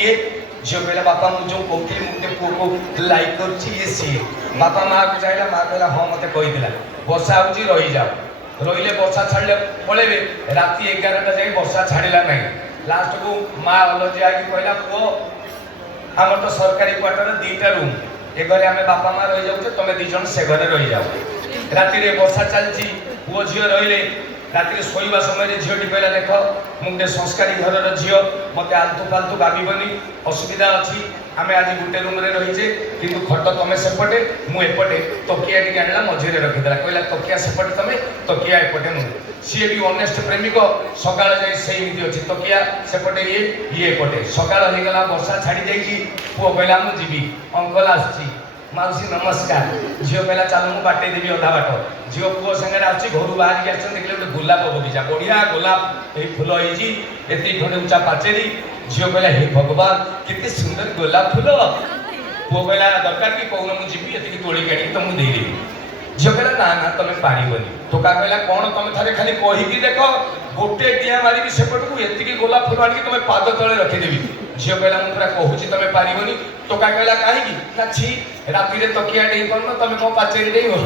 किए झील कहला बापा मुझे कहती मुझे पुओ को लाइक कर बापा माँ को चाहिए माँ कहला हाँ मत कहीदेला वर्षा हो रही जाओ रही वर्षा छाड़े पलैबे राति 11टा जाए वर्षा छाड़ा ना लास्ट को माँ अलजिया कहला पुओ आम तो सरकारी क्वार्टर 2टा रूम ए घरे आम बापा माँ रही जाऊे तुम 2 जन से घरे रही जाओ राति वर्षा चलती पुओ झील रही राति शोवा समय झीटी कहला देख मुझे संस्कारी घर झील मत आलतू फालतू भावनी असुविधा अच्छी आम आज गोटे रूम में रहीचे कि खट तुम सेपटे मुझे तकिया टी आना मझे रखीदेला कहला तकिया सेपटे तुम तकिया एपटे मुझे सी भी अनेस्ट प्रेमिक सका जाए सेमती अच्छी तकिया सेपटे ये एपटे सका होगा वर्षा छाड़ी जाइए पुओ कहला मुझी अंकल आसी मौसी नमस्कार झील कहला चल मुझे बाटे देवी अधा बाट झील पुओ सागर आज घर बाहर के देखिए गोटे गोलाप बगीचा बढ़िया गोलाप ये फुल होती खंडे उचा पाचेरी झील कहला हे भगवान कितने सुंदर गोलाप फुल पुओ कहला दरकार कि कौन मुझे ये तोड़ी आनी तो मुझे देदेवी झील कहला ना ना तुम पारबनी टोका कहला कौन तुम थे खाली कहीकि देख गोटे डिया मारिकी सेपट को ये गोलाप फुल आनिक तुम पाद तले रखीदेवी झील कहला मुझे पूरा कहूँ तुम पारबनी टोका कहला कहीं ना छी राति तकिया नहीं पार तुम कौन पाचेरी नहीं हो।